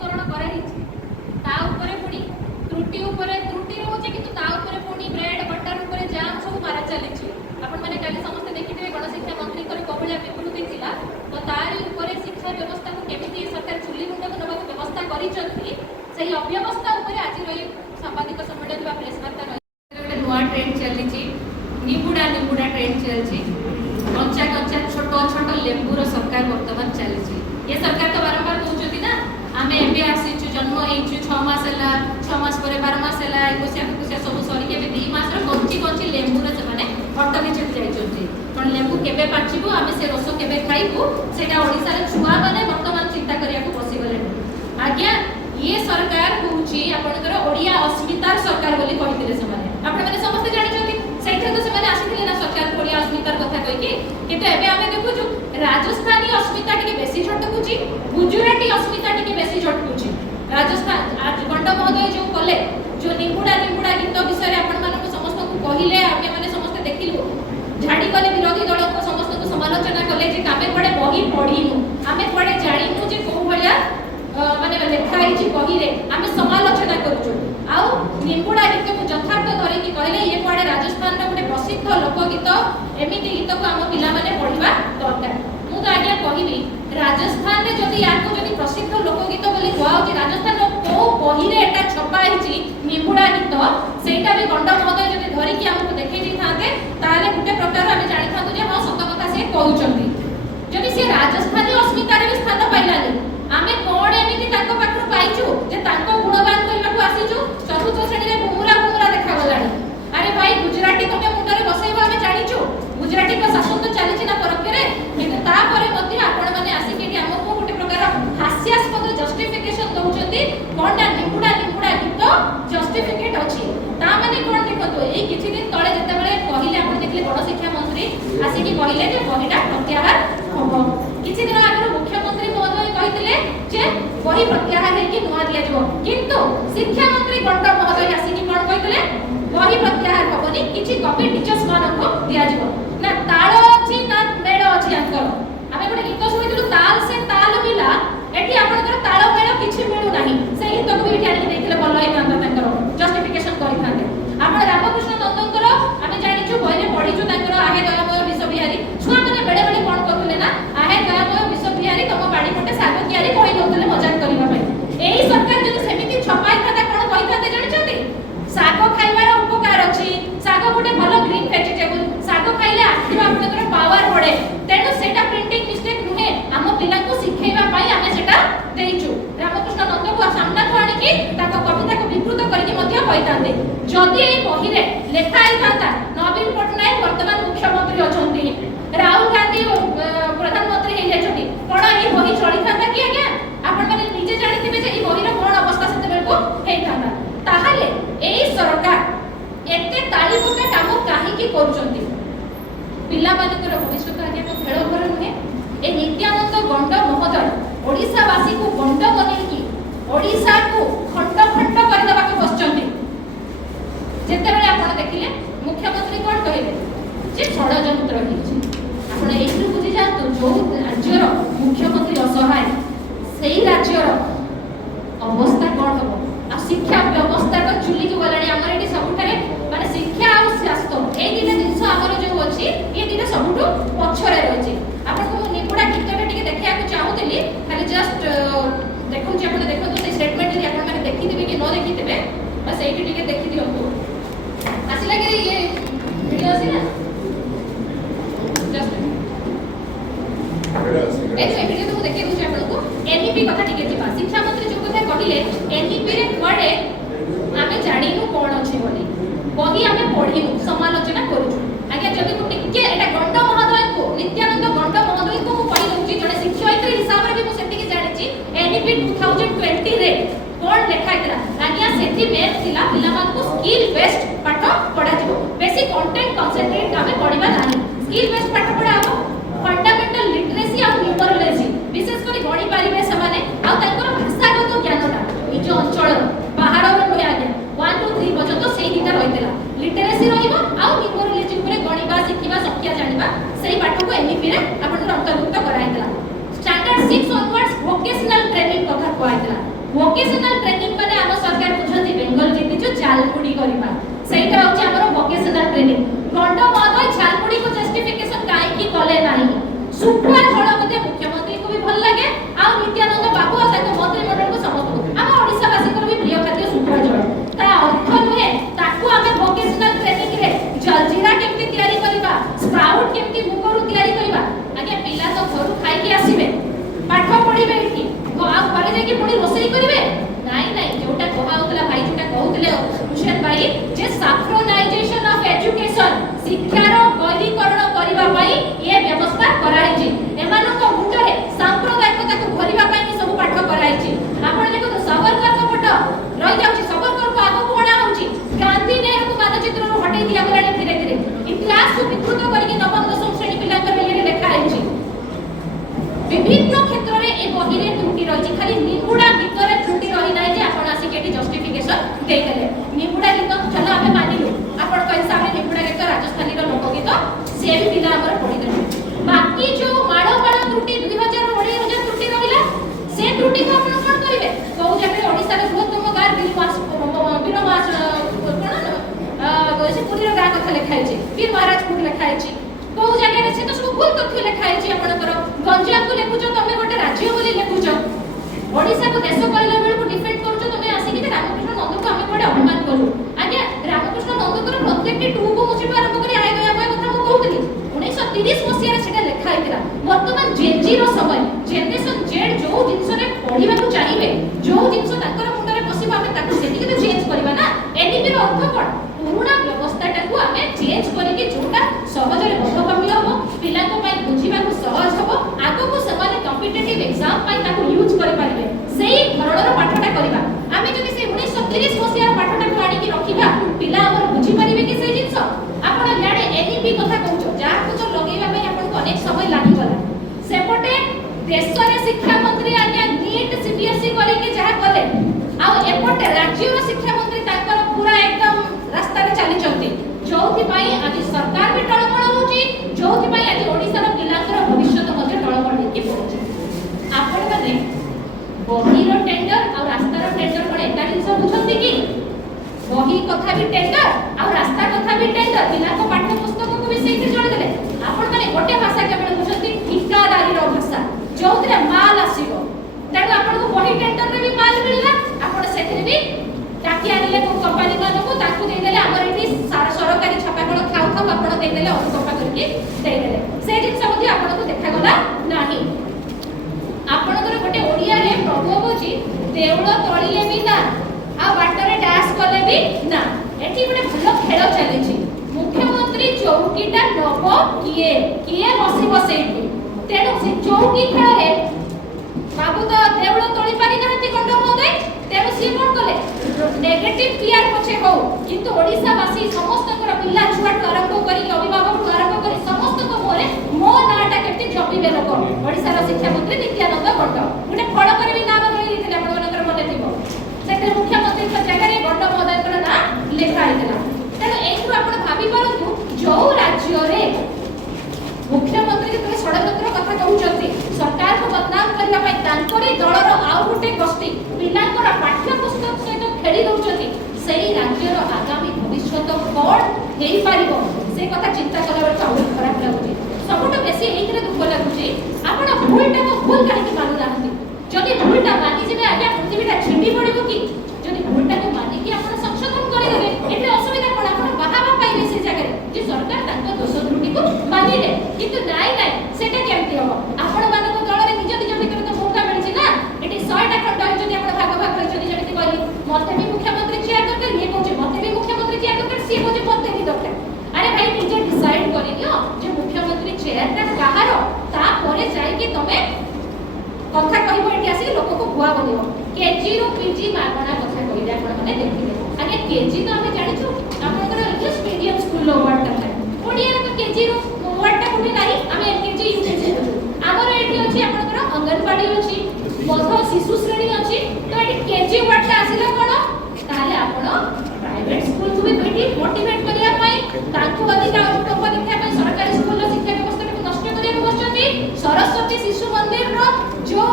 ମୌଳିକୀକରଣ କରାଯାଇଛି ତା ଉପରେ ପୁଣି त्रुटि रोचे कि पुणी ब्रेड बटर उपर जाम सब मारा चली आपने कल समस्त देखिए गणशिक्षा मंत्री कौलिया विवृत्ति था तो तारी ऊपर शिक्षा व्यवस्था को केमी सरकार चुली मुंडक नवा व्यवस्था कर अव्यवस्था आज रही सांबादिक सम्मेलन प्रेस वार्ता रही नुआ ट्रेंड चली निबुड़ा निबुड़ा ट्रेंड चलती कंचा कंचा छोट छोट लेंबूर सरकार बर्तमान चली ये सरकार तो बारंबार कहते ना आम एवं आसीचु जन्म हो 6 मास है 6 मास पर 12 मास है 21 सब सरिक 2 मास कंची कंची लेंबूर से अटकी चली जाइए कौन लेंबू केबे पाचिबू आम से रस केबे खाइबू से ओडिशा छुआ मैंने बर्तमान चिंता करिया बसीगले आज्ञा ये सरकार हूँ आपंकर ओडिया अस्मितार सरकार बोली कहते आपने समस्ते जानते से तो से आसी ना सरकार ओडिया अस्मितार कथा कहीकि किंतु एबे आमे देखुछु राजस्थानी अस्मिता टिके बेसी झटकुची गुजराती अस्मिता टिके बेसी झटकुची राजस्थान आज गंड महोदय जो कले जो निबुड़ा निबुड़ा गीत विषय आपण मानको समस्त को कहिले आमे माने समस्त देखिलु झाड़ी गले विरोधी दल को समस्त को समालोचना कले जे कामे पड़े बही पढ़ीनु आमे पड़े जानिनु जे को भलिया माने लेखा आइछि बही रे आमे समालोचना करूछु आउ निबुड़ा गीत को यथार्थ धरि कि कहले ये पड़े राजस्थान रो गोटे प्रसिद्ध लोकगीत एमिति गीत को आम पिला माने पढ़िबा दरकार मु तो आज्ञा कहबी राजस्थान रे जदि याको जदि प्रसिद्ध लोकगीत बोली कहउछि राजस्थान रो को बही रे एटा छपा आइछि निबुड़ा गीत सेटा भी गंड महोदय जदि धरि कि हमको देखै दै थाते ताले गुटे प्रकार आमे जानि थातु जे हां सत कथा से कहउछंती जदि से राजस्थानी अस्मिता रे स्थान पाइलानी आमे कोड एमिति ताको पाखरु पाइछु जे ताको गुणगान करबा को आसीछु चतुर्थ श्रेणी रे घुमुरा घुमुरा देखा गलानी अरे भाई गुजराती तमे मुंडरे बसैबा आमे जानिछु गुजराती का शासन तो चली ना परके किंतु तापर मध्य आपण माने आसी के हमको गोटे प्रकार हास्यास्पद जस्टिफिकेशन दउचंती कोनटा निबुड़ा निबुड़ा गीत जस्टिफिकेट अछि ता माने कोन देखतो एई किछि दिन तळे जते बेले कहिले आपण देखले गण शिक्षा मंत्री आसी कि कहिले जे बहिटा प्रत्याहार होबो किछि दिन आगु मुख्यमंत्री महोदय कहितले जे बही प्रत्याहार हे कि नुआ दिया जो किंतु शिक्षा मंत्री गंड महोदय आसी कि कोन कहितले बही प्रत्याहार होबनी किछि कॉपी टीचर्स मानको दिया जो ना ताल अछि ना मेड़ अछि अंकर आमे गोटे गीत सुनिथिलु ताल से ताल मिला एठी आपनकर ताल मेड़ किछि मिलु नाही से गीत को एठी आनि देथिले भल होई तांता तांकर जस्टिफिकेशन करि थांते आपण रामकृष्ण नंदनकर आमे जानिछु बहिरे पढिछु तांकर आहे दयामय विश्वविहारी छुआ माने बेले बेले कोन करथुले ना आहे दयामय विश्वविहारी तम बाड़ी पटे सागो कियारी कहि दउतले मजाक करिबा पई एही सरकार जदि सेमिति छपाई थाते कोन कहि थाते जानिछथि सागो खाइबार उपकार अछि सागो गोटे भल ग्रीन वेजिटेबल सागो खाइले आखिर आपनकर पावर बढ़े तेनु सेटा प्रिंटिंग मिस्टेक नुहे हम पिला को सिखेबा पई आमे सेटा देइछु रामकृष्ण नंद को सामना को आनी कि ताको कविता को विकृत करके मध्य कहितांते जदि एई बही रे लेखा आइ थाता नवीन पटनायक वर्तमान मुख्यमंत्री अछंती राहुल गांधी प्रधानमंत्री हे जाछथि कोन एई बही चली थाता कि आज्ञा आपण माने निजे जानिथिबे जे एई बही रो कोन अवस्था सेते बेल को हेइ थाता ताहाले एई सरकार एते ताली पका काम काहे की करूचंती पिला मानकर भविष्य आगे को खेल घर नुहे ए नित्यानंद गंड महोदय ओडिशा वासी को गंड बनै की ओडिशा को खंड खंड कर देबा को बसचंती जेते बेले आपण देखिले मुख्यमंत्री कोन कहिबे जे षडयंत्र हिची आपण एइथु बुझी जातो जो राज्यर मुख्यमंत्री असहाय सेही राज्यर अवस्था कोन हबो आ शिक्षा व्यवस्था को चुली को गलाणी हमर एटी सबुठारे माने शिक्षा आ स्वास्थ्य ए दिने जिंस हमर जो अछि ए दिने सबुठु पछरे रहिछि आपण को निपुड़ा गीतटे टिके देखिया को चाहूतली खाली जस्ट देखौ जे आपण देखो तो स्टेटमेंट जे आपण माने देखि देबे कि न देखि देबे बस एटी टिके देखि दियंतु आसिला कि ये वीडियो अछि ना जस्ट ए वीडियो तो देखि दउ आपण को एनईपी कथा टिके जिबा शिक्षा मंत्री जो कथा कहिले एनईपी रे कुआडे आमे जानिनु कोन अछि बोली बही आमे पढिनु समालोचना करूछु आगे जदि को टिके एटा गंड महोदय को नित्यानंद गंड महोदय को कहि दउची जने शिक्षयित्री हिसाब रे भी मु सेति के जानिची एनईपी 2020 रे कोन लेखा इतरा आज्ञा सेति में थिला पिला मान को स्किल बेस्ड पाठ पढा जिवो बेसी कंटेंट कंसंट्रेट आमे पढिबा नाही स्किल बेस्ड पाठ पढा आबो फंडामेंटल लिटरेसी आ न्यूमरोलॉजी विशेष करी गणि पारिबे समाने आ तांकर भाषागत ज्ञानटा निज अंचल बाहर रो होय आज्ञा 1 2 3 पर्यंत सेही दिटा रहितला लिटरेसी रहिबो आ न्यूमरोलॉजी ऊपर गणिबा शिखिबा शक्य जानिबा सेही पाठ को एमईपी रे आपण अंतर्भुक्त कराइतला स्टैंडर्ड 6 ऑनवर्ड्स वोकेशनल ट्रेनिंग कथा कहैतला वोकेशनल ट्रेनिंग माने हम सरकार बुझंती बेंगल जेते जो झालमुड़ी करबा सेटा होची हमर वोकेशनल ट्रेनिंग गंड महोदय झालमुड़ी को जस्टिफिकेशन काहे की कले नाही सुखुआ झोल मते मुख्यमंत्री को भी भल लागे आ नित्यानंद बाबू आ ताको मंत्री मंडल को समस्त हम ओडिसा वासी को भी प्रिय खाद्य सुखुआ झोल ता अर्थ नुहे ताको हम वोकेशनल ट्रेनिंग रे जलजीरा केमती तयारी करबा स्प्राउट केमती मुकरू तयारी करबा आगे पिला तो घर खाई के आसीबे पाठ पढिबे एठी आ घरे जाके पुणी रोसई करिवे नाही नाही जोटा कहा होतला भाई जोटा कहउतले हुसैन भाई जे सैक्रोनाइजेशन ऑफ एजुकेशन शिक्षार गैरीकरण करबा पई ये व्यवस्था कराइछि एमानो को मुंडरे सांप्रदायिकता को भरिबा पई सब पाठ कराइछि आपण देखो सावरकर को फोटो रहि जाउछि सावरकर को आगो कोणा होउछि गांधी नेहरू को मानचित्र रो हटै दिया गलानी धीरे धीरे इतिहास को विकृत करके नवम दशम श्रेणी पिलांकर ये लेखा आइछि विभिन्न क्षेत्र रे ए बहिरे त्रुटि रहिछि खाली निमुडा भितरे त्रुटि रहि नाही जे आपण आसी केटी जस्टिफिकेशन देइले निमुडा गीत चलो आमे मानिलु आपण को हिसाब रे निमुडा गीत राजस्थानी रो लोक गीत से भी पिला हमर पढि देले बाकी जो माडो माडो त्रुटि 2000 2000 त्रुटि रहिला से त्रुटि को आपण कोन करिवे कहू जे ओडिसा रे बृहत्तम गार बीर मास कोन से पुरी रो गां कथा लेखाइ छै वीर महाराज पुरी लेखाइ छै कहू जगह रे से तो सब भूल तथ्य लेखाइ छै आपनकर गंजिया को लेखुछ तमे गोटे राज्य बोली लेखुछ ओडिसा को देश कहला बेल को डिफेंड करूछ तमे आसी कि रामकृष्ण नंद को हमें कोडे अपमान करू आगे रामकृष्ण नंद को प्रत्येक टू को मुछि आरंभ करी आय गया कथा मु कहउतली 1930 मसिया रे सेटा लेखा आइतला वर्तमान जेजी रो समय जनरेशन जेड जो जिंस रे पढिबा को चाहिबे जो जिंस ताकर मुंड रे पसिबा हमें ताको सेति के चेंज करबा ना एनईपी रो अर्थ कोन पुराना व्यवस्थाटा को हमें चेंज करके जोटा सहज रे बोधगम्य हो पिला को पई बुझिबा को सहज हो आगो को समान कॉम्पिटिटिव एग्जाम पई ताको यूज करि पारिबे सेही धरणर पाठटा करबा आमे जदि से 1930 मसिया पाठटा को आनी की रखिबा पिला हमर बुझि पारिबे कि सेही जिंस आपण याडे एनईपी कथा कहउछो जा को तो लगेबा पई आपण को अनेक समय लागि गला सेपटे देश रे शिक्षा मंत्री आज्ञा नीट सीबीएसई करि के जहा कले आ एपटे राज्य रो शिक्षा मंत्री ताकर पूरा एकदम रास्ता रे चली चलती जोथि पई आज सरकार भी टळमळ होची जोथि पई आज ओडिसा रो पिलांकर भविष्य मध्ये टळमळ हेकी पडुची आपण माने बही रो टेंडर आ रास्ता रो टेंडर कोन एका जिंस बुझंती कि बही कथा भी टेंडर आ रास्ता कथा भी टेंडर पिला को पाठ्य पुस्तक को भी सेही जोड़ देले आपण माने गोटे भाषा केवल बुझंती ठिकादारी रो भाषा जोथि माल आसीबो तेणु आपण को बही टेंडर रे भी माल मिलला आपण सेथि भी टाकी आनिले को कंपनी मानो को ताकू दे देले हमर एठी सरकारी छापा कोन खाउ खाउ आपण दे देले अनुकंपा करके दे देले से जिंस मध्ये आपण को देखा गला नाही आपणकर गोटे ओडिया रे प्रभु जी देउळ तळिले भी ना आ बाटरे डैश कले भी ना एठी गोटे भलो खेल चली छी मुख्यमंत्री चौकीटा नबो किए किए बसी बसेठी तेणु से चौकी खेल रे बाबू तो देउळ तळि पारि नाहंती गंड महोदय तेणु सी कोन कले नेगेटिव पीआर पछे हो किंतु ओडिसा वासी समस्त कर पिल्ला छुआ आरंभ करी अभिभावक आरंभ करी समस्त को मोरे मो नाटा केति जपिबे लोक ओडिसा रा शिक्षा मंत्री नित्यानंद गंड गुटे फळ करी भी नाम धरि दिले आपण मनकर मने थिबो सेते मुख्यमंत्री के जगह रे गंड महोदय कर ना लेखा आइतला तेणु एथु आपण भाबी परंतु जो राज्य रे मुख्यमंत्री के षडयंत्र कथा कहउचंती सरकार को बदनाम करबा पई तांकरी दलर आउ गुटे गोष्ठी पिलांकर पाठ्य पुस्तक सहित खेली दउचंती सेही राज्यर आगामी भविष्य कोन हेई पारिबो से कथा चिंता करबा चाहू खराब लागुची सबट बेसी एइकरे दुख लागुची आपण भूलटा को भूल काहे मानु नाहंती जदि भूलटा मानि जेबे आज्ञा पृथ्वीटा छिंडी पड़िबो कि जदि भूलटा को मानि कि आपण संशोधन करि देबे एते असुविधा कोन आपण बाहाबा पाइबे से जगह रे जे सरकार तांको दोष त्रुटि को मानिले किंतु नाइ नाइ सेटा केमति हो आपण मानको दल रे निज निज भितर तो मौका मिलछि ना एटी 100 टा खंड होय जदि आपण भाग भाग होय जदि जेमति कहली मते भी मुख्यमंत्री चिया करते ये कहूचे मते भी मुख्यमंत्री चिया करते सी कहूचे मते भी दरकार अरे भाई निजे डिसाइड करिनियो जे मुख्यमंत्री चेयर ता काहारो ता परे जाई कि तमे कथा कहबो एटी आसी लोक को भुआ बनियो केजी रो पीजी मागणा कथा कहिदे आपण माने देखिले आगे केजी तो हमें जानिछु आपनकर इंग्लिश मीडियम स्कूल लो वर्ड ता ओडिया रे तो केजी रो वर्ड ता कोठी नाही हमें एलकेजी यूकेजी हमर एटी अछि आपनकर अंगनवाड़ी अछि मध्य शिशु श्रेणी अछि तो एटी केजी वर्ड ता आसिला कोन ताले आपण प्राइवेट स्कूल को भी बेटी मोटिवेट करिया पई ताकू अधिका अनुकंप देखिया पई सरकारी स्कूल रो शिक्षा व्यवस्था को नष्ट करिया को बसचंती सरस्वती शिशु मंदिर रो जो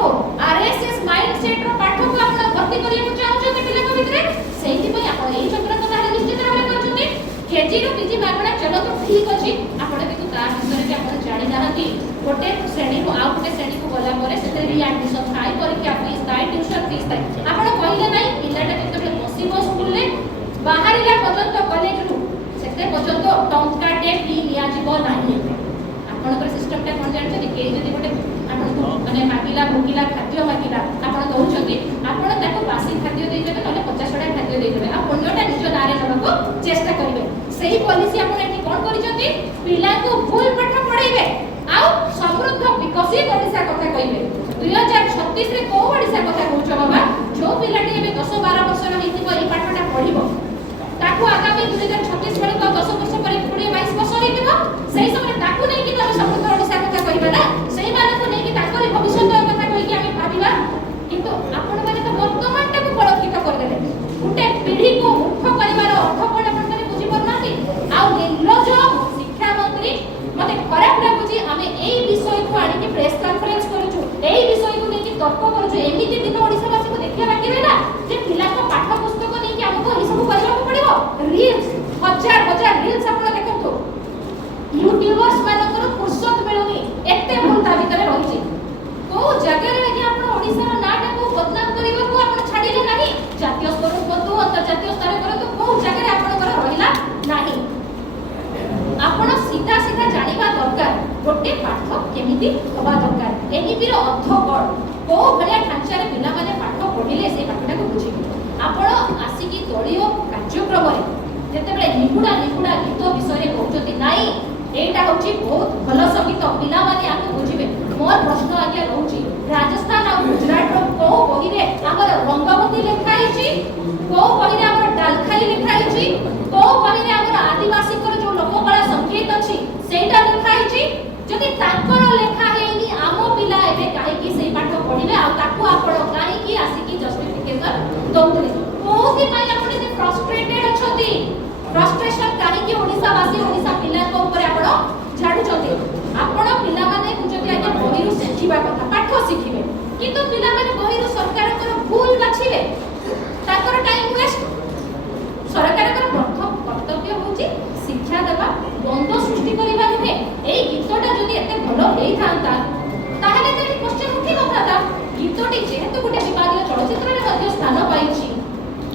आरएसएस माइंडसेट रो पाठ को आपण भर्ती करिया जदि गोटे श्रेणी को आउ गोटे श्रेणी को गला परे सेते रि एडमिशन थाई परीक्षा फीस थाई ट्यूशन फीस थाई आपण कहले नै पिलाटा जते बसिबो स्कूल रे बाहरिला पर्यंत कॉलेज रु सेते पर्यंत टंका टे फी निया जीवो नाही आपनकर सिस्टम टा कोन जानछथि के जदि गोटे आपन माने मागिला भोगिला खाद्य मागिला आपन दउछथि आपन ताको बासी खाद्य देइ देबे नले 50 टा खाद्य देइ देबे आ पुण्यटा निज नारे नबको चेष्टा करिवे सेही पॉलिसी आपन एठी कोन करिसथि पिला को फुल पाठ पढाइबे आ समृद्ध विकसित ओडिसा कथा कहिबे 2036 रे को ओडिसा कथा कहउछ बाबा जो पिलाटी एबे 10 12 वर्ष र हेतिबो ई पाठटा पढिबो ताकू आगामी 2036 बेले तो 10 वर्ष पर 20 22 वर्ष हेतिबो सेही समय ताकू नै कि तो समृद्ध ओडिसा कथा कहिबे ना सेही माने को नै कि ताकरी भविष्यत कथा कहि कि आमे भाबिबा किंतु आपण माने तो वर्तमान टाकू कलंकित कर देले गुटे पीढ़ी को मुख्य परिवार अर्थ कोन आपण माने बुझी परनाती आ निर्लज शिक्षा मंत्री मते खराब लागुची आमे एई विषय को आनी कि प्रेस कॉन्फ्रेंस करूछु एई विषय को नै कि तर्क करूछु एमिति दिन ओडिसा वासी को देखिया बाकी बेला जे पिला को पाठ पुस्तक नै कि हमको ई सब करबा पड़िबो रील्स हजार हजार रील्स आपण देखंतु यूट्यूबर्स मानकर फुर्सत मिलुनी एते भूलता भीतर रहिछि को जगह रे कि आपण ओडिसा नाटा को बदनाम करिबा को आपण छाडिले नाही जातीय स्तर को अंतर्जातीय स्तर पर तो को जगह रे आपण कर रहिला नाही आपण सीधा सीधा जानिबा दरकार गोटे पाठ केमिति होबा दरकार एनितिर अर्थ कोड को भलिया ढांचा रे पिला माने पाठ पढिले से पाठटा को बुझिबे आपण आसी की दलिय कार्यक्रम रे जेते बेले निपुडा गीत विषय रे कहउचती नाही एटा होची बहुत भलो संगीत पिला माने आके बुझिबे मोर प्रश्न आज्ञा रहउची राजस्थान और गुजरात रो को बही रे हमर रंगवती लेखाइची को बही रे हमर डालखाई लेखाइची को बही रे हमर आदिवासी कर जो लोककला संकेत अछि सेटा लेखाइची जदि ताकर लेखा हेनी आमो पिला एबे काहे कि सेई पाठ पढिबे आ ताकू आपण काहे कि आसी कि जस्टिफिकेशन दउतले कोथि पई आपण जे फ्रस्ट्रेटेड अछती फ्रस्ट्रेशन काहे कि ओडिसा वासी ओडिसा पिला को ऊपर आपण झाडू चते आपण पिला माने जदि आके बहिरु शिखिबा कथा पाठ शिखिबे किंतु पिला माने बहिरु सरकार कर भूल बाछिबे ताकर टाइम वेस्ट सरकार कर प्रथम कर्तव्य होची शिक्षा देबा द्वंद्व सृष्टि करिबा नुहे एई गीतटा जदि एते भलो हेई थांता ताहले ते क्वेश्चन उठी नथाता गीतटी जेहेतु गुटे विवादित चलचित्र रे मध्ये स्थान पाइछि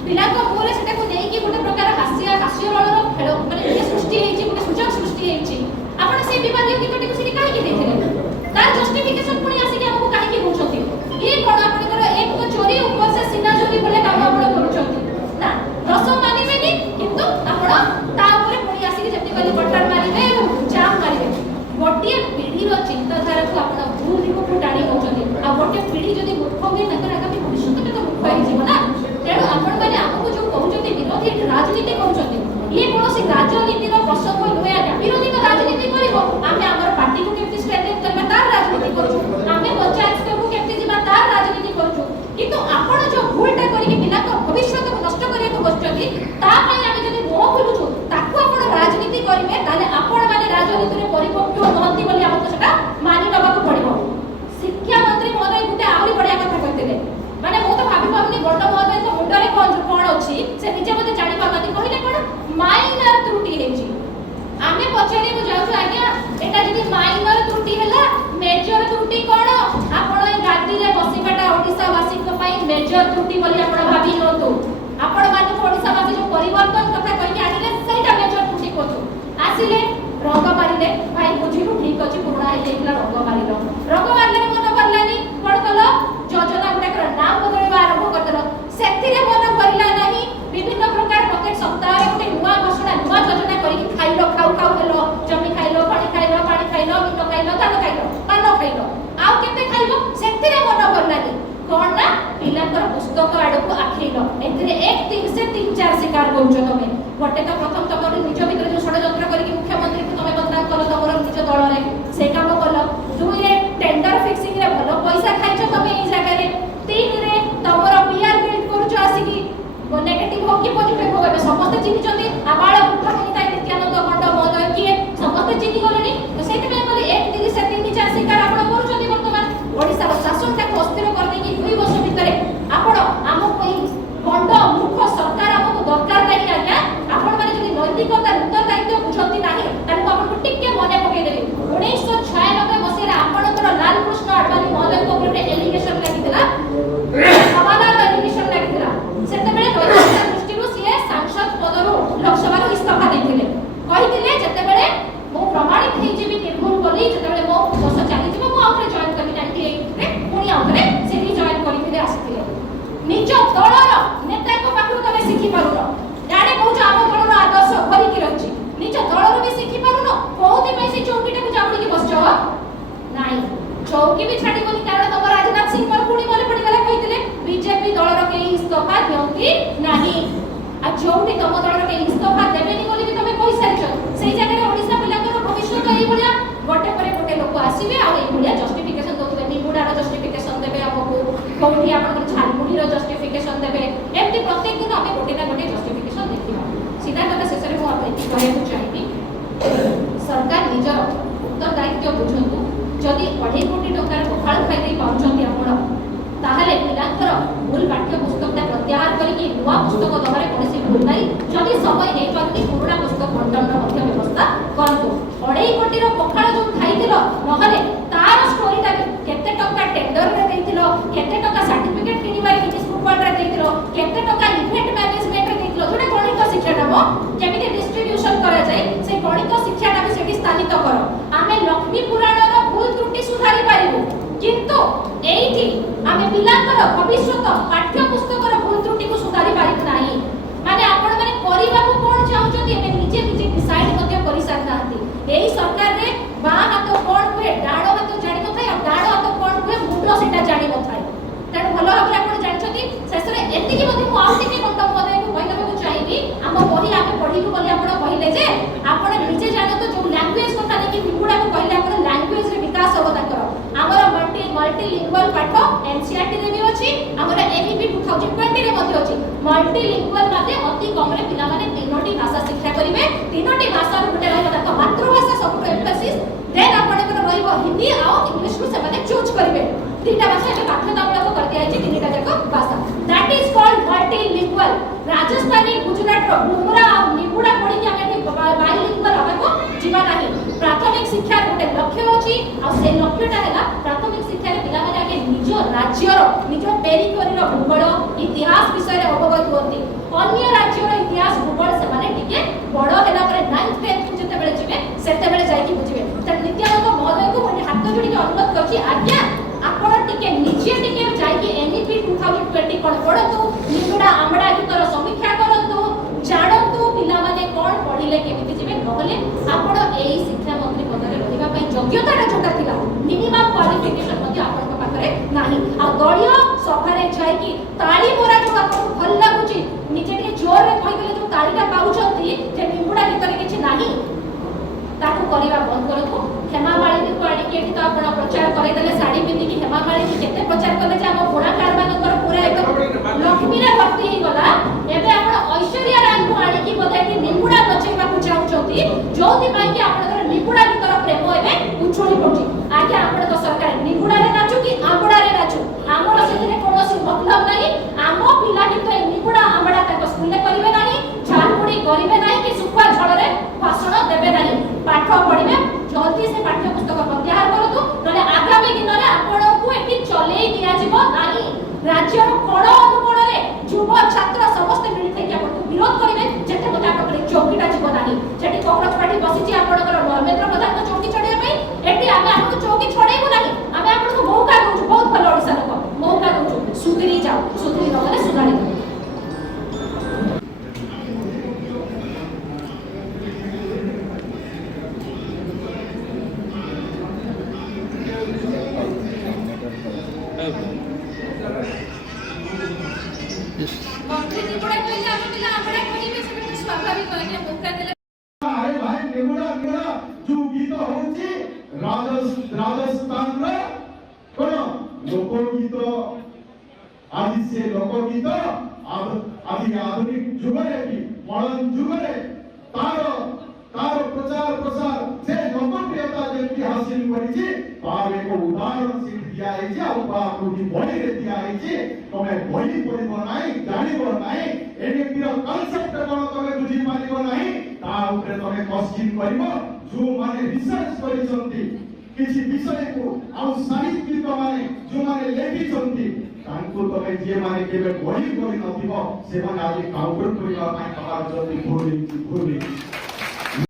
पिला को मोरे सेटा को नेकी गुटे प्रकार हास्य रोलर खेल माने ये सृष्टि हेछि गुटे सुजग सृष्टि हेछि आपण से विवादित गीतटी को सिटी काहे कि देथिले तार जस्टिफिकेशन पुनी आसी कि हमको काहे कि होछथि ये कोन आपण कर एक तो चोरी ऊपर से सीना चोरी बोले काम आपण करूछथि ना रस मानिबेनी किंतु आपण ता ऊपर पुनी आसी कि जति कली बटर मारिबे जाम मारिबे गोटिए पीढ़ी रो चिंताधारा को आपण भूल दिको को टाणी होछथि आ गोटे पीढ़ी जदी मूर्ख होगे नकर आगामी भविष्य में तो मूर्ख होई जीव ना तेणु आपण माने हमको जो कहउछथि विरोधी राजनीति कहउछथि ये कोनोसी राजनीति रो प्रसंग नुहे आज्ञा विरोधी तो राजनीति करिवो आमे हमर पार्टी को केमति स्ट्रेंथन करबा तार राजनीति करछु आमे पंचायत को केमति जिबा तार राजनीति करछु किंतु आपण जो भूलटा करी कि पिला को भविष्य को नष्ट करिया को बसछथि ता पई आमे जदी मोह खुलुछु ताकू आपण राजनीति करिवे ताले आपण माने राजनीति रे परिपक्व नहंती बोली हमको सेटा मानि बाबा को पड़िबो शिक्षा मंत्री महोदय गुटे आउरी बढिया कथा कहतिले माने मो तो भाबी पाबनी गण महोदय तो मुंडरे कोन अछि से निजे मते जानि पाबानी कहिले कोन माइनर त्रुटि हेछि आमे पछरे को जाउछु आज्ञा एटा जदी माइनर त्रुटि हैला मेजर त्रुटि कोन आपण ए गादी रे बसिबाटा ओडिसा वासी को पई मेजर त्रुटि बोली आपण भाबी नतो आपण माने ओडिसा वासी जो परिवर्तन कथा कहि आनिले सेटा मेजर त्रुटि कोथु आसिले रंग मारिले भाई बुझिलु ठीक अछि पुराना हे देखला रंग मारले मन करलानी कोन कलो योजना गुटे कर नाम बदलवा आरंभ करदल सेथिरे मन करला नाही विभिन्न प्रकार प्रत्येक सप्ताह रे गुटे नुवा घोषणा नुवा योजना करी खाइलो खाउ हेलो जमी खाइलो पानी खाइलो मीठो खाइलो धान खाइलो पान खाइलो आ केते खाइलो सेथिरे मन करलानी कोन ना पिलाकर पुस्तक आडको आखिलो एथिरे 1 3 से 3 4 शिकार होउछ तमे गोटे तो प्रथम तमर निज भीतर जो षडयंत्र करी मुख्यमंत्री को तमे बदनाम कलो तमर निज दल रे से काम कलो 2 रे टेंडर फिक्सिंग रे भलो पैसा खाइछ तमे ए जगह रे 3 रे तमर पीआर बिल्ड करूछ आसी की नेगेटिव हो कि पॉजिटिव हो समस्त चिन्ह जति आबाळ उठा निताय नित्यानंद गंड महोदय किए समस्त चिन्ह गलेनी तो सेति में बोले 1 3 से 3 4 शिकार आपण करूछथि वर्तमान ओडिसा रो शासन ता अस्थिर करने की 2 वर्ष भितरे आपण आम कोई गंड मूर्ख सरकार हमको दरकार नहीं आज्ञा आपण माने जदी नैतिकता उत्तरदायित्व बुझती नाही ताको आपण टिके मने पके देबे 1996 कोठी आपन झालमुढ़ी रो जस्टिफिकेशन देबे एमती प्रत्येक दिन आमे गोटे ना गोटे जस्टिफिकेशन देखिबा सीधा कथा शेष रे मु आपन कहू चाहिबी सरकार निजर उत्तरदायित्व बुझंतु जदि 2.5 कोटी टंकार पखाल खाई दे पाउछंती आपण ताहले पिलांकर मूल पाठ्य पुस्तक प्रत्याहार करके नुआ पुस्तक दबारे कोनसी भूल नाही जदि समय हे पारती पुराना पुस्तक बंटन मध्य व्यवस्था करतो 2.5 कोटी रो पखाल जो खाइतिलो नहले तार स्टोरीटा केते टंका टेंडर रे देइतिलो केते टंका सर्टिफिकेट किनिबार किछि स्कूल रे देइतिलो केते टंका इवेंट मैनेजमेंट रे देइतिलो जोटा गणित शिक्षा नाम केमिति डिस्ट्रीब्यूशन करा जाय से गणित शिक्षा नाम सेठी स्थानित करो आमे लक्ष्मी पुराण रो भूल त्रुटि सुधारी पारिबु किंतु एठी आमे पिलांकर भविष्य पाठ्य पुस्तक रो भूल त्रुटि को सुधारी पारिबु नाही माने आपण माने करिबा को कोन चाहउछथि एमे निजे निजे डिसाइड मध्य करि सारनाथि एही सरकार रे बा हाथ कोन हुए डाडो हाथ जानि नथाय आ डाडो हाथ कोन हुए मुंडो सेटा जानि नथाय तेन भलो भाबरे आपण जानिछथि शेषरे एति कि मते मु आउटिके कोंटा मते को कहले को चाहिबी हम बही आमे पढिबु बोली आपण कहिले जे आपण निजे जानतो जो लैंग्वेज कथा नै कि बिगुडा को कहले आपण लैंग्वेज रे विकास हो ताकर हमर मल्टीलिंगुअल पाठ एनसीईआरटी रे भी अछि हमर एबीपी 2020 रे मध्ये अछि मल्टीलिंगुअल माने अति कम रे पिला माने तीनोटी भाषा शिक्षा करिवे तीनोटी भाषा रो गुटे रहबा ताको मातृभाषा सबटो एम्फेसिस देन आपण को रहइबो हिंदी आ इंग्लिश को से माने चूज करिवे तीनटा भाषा के बाध्यतामूलक कर दिया अछि तीनटा जाक भाषा that is called multilingual Rajasthani Gujarat रो बुमरा आ निगुडा पढि के हमें बाइलिंगुअल हबे को जीवा नाही प्राथमिक शिक्षा गुटे लक्ष्य अछि आ से लक्ष्यटा हैला प्राथमिक शिक्षा रे पिला माने आगे निज राज्य रो निज पेरिफेरी रो भूगोल इतिहास विषय रे अवगत होती अन्य राज्य रो इतिहास भूगोल से माने टिके बड़ हैला परे 9th 10th जते बेले जिवे सेते बेले जाई कि बुझिवे त नित्यानंद महोदय को मोटे हाथ जोड़ी के अनुरोध करछि आज्ञा आपण टिके निजे टिके जाई कि एमईपी 2020 कोन पढतु निगुडा आमडा गीतर समीक्षा करंतु जानंतु पिला माने कोन पढिले केमिति जिवे नहले आपण एई शिक्षा मंत्री पदरे रहिबा पई योग्यताटा जोटा थिला मिनिमम क्वालिफिकेशन मध्ये आपण पाखरे नाही आ दलियो सभारे जाई कि ताली मोरा जो आपण भल लागुची निजे टिके जोर रे कहि देले जो तालीटा पाउछंती जे निगुडा गीतर किछि नाही ताकू करिवा बंद करथु हेमा मालिनी को आडी केटी तो आपण प्रचार करै देले साड़ी पिंदी कि हेमा मालिनी केते प्रचार करले जे हम बुढ़ा कारबानकर पूरा एकदम लक्ष्मी रे भक्ति ही गला एबे आपण ऐश्वर्या राय को आडी कि बोले कि निगुडा नचेबा को चाहउछथि जोथि पई कि आपण निगुडा गीतर प्रेम एबे उछोड़ी पड़छि आगे आपण तो सरकार निगुडा रे नाचु कि आंबडा रे नाचु हमर सेथिने कोनोसी मतलब नाही आमो पिला कि तो निगुडा आंबडा तक स्कूल ले करिवे नाही झालमुड़ी करिवे नाही कि सुखा झड़ रे भाषण देबे नाही पाठ पढिबे जल्दी से पाठ्य पुस्तक प्रत्याहार करतु नले आगामी दिन रे आपण को एठी चलेई दिया जिवो नाही राज्य रो कोण अनुकोण रे युवा छात्र समस्त मिलित के आपण विरोध करिवे जेते मते आपण चौकीटा जिवो नाही जेटी कांग्रेस पार्टी बसिची आपण नरेंद्र प्रधान को चौकी छडे पई एठी आमे आपण चौकी छडेबो नाही आमे आपण को मौका दउछु बहुत भलो ओडिसा लोक मौका दउछु सुधरी जाओ सुधरी नले सुधारी दो मंत्री जी बड़ा कहले हम पिला हमरा कहिबे से स्वाभाविक है कि मौका देले अरे भाई निगुडा जो गीत होची राजस्थान रे कोन लोकगीत आदि से लोकगीत आदि आधुनिक जुग रे भी मॉडर्न जुग रे तार प्रचार से लोकप्रियता जेति हासिल करिछि तार एक उदाहरण से दिया है जे और बापू की बॉडी रे दिया है जे तमे बॉडी परि बनाई जानि बनाई एने पिर कांसेप्ट कोन तमे बुझी पारिबो नाही ता ऊपर तमे क्वेश्चन करिवो जो माने रिसर्च करिसंती किसी विषय को आ साहित्यिक माने जो माने लेखिसंती तांको तमे जे माने केबे बॉडी करि नथिबो से माने आज काउंटर करिवा पाई कबार जल्दी भूली